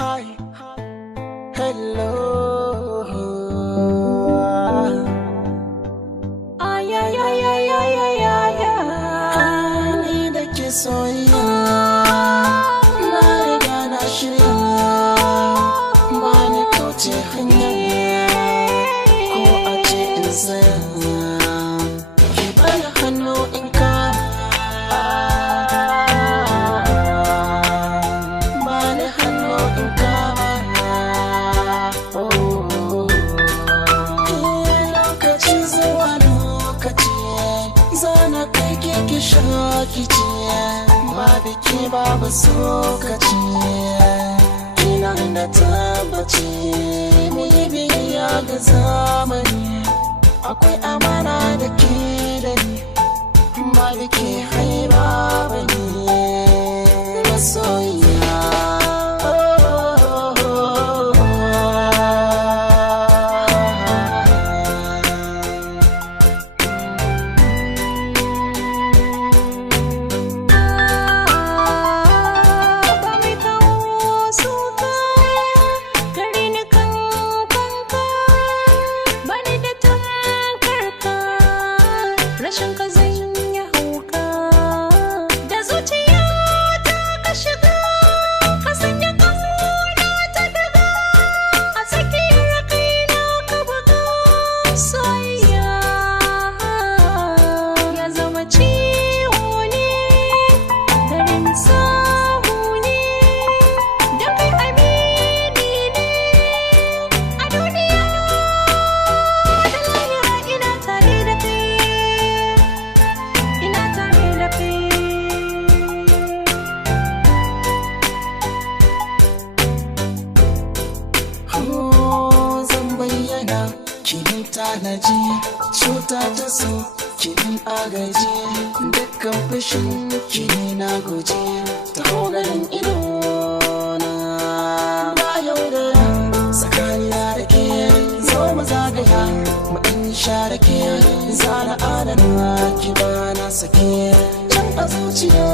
Hi, hello. Ay, ay, ay, ay, ay, ay, ay, ay. Ni da ke soyayya, na riga na shirya, ba ni kauce hanya, ko a ce in tsaya. Ki bani hannu in kama, bani hannu in kama. Lokaci zuwa lokaci, zana kai ki shaki ce, babu ke babu sokaci. Kina da tabbaci, mu yi biyayya ga zamani, akwai amana da ke da ni, ba da ke haiba ba ne masoyiya. Rashin ka zai yi hauka da zuciya ta ka shiga, ka sanya kauna ta daga a tsakiyar kaina ka buga. Soyayya ya zama ciwo ne, garin samu ne, da kai amini ne a duniya da lahira. Ina tare da kai, zan bayyana kinin tanaji, cuta ta so kinin agaji, dukkan fushin kini na guji, ta ganin idona ba yaudara tsakanina da ke. Zo mu zagaya mu ɗan share ke, zana adana ki ba na sake can a zuciya.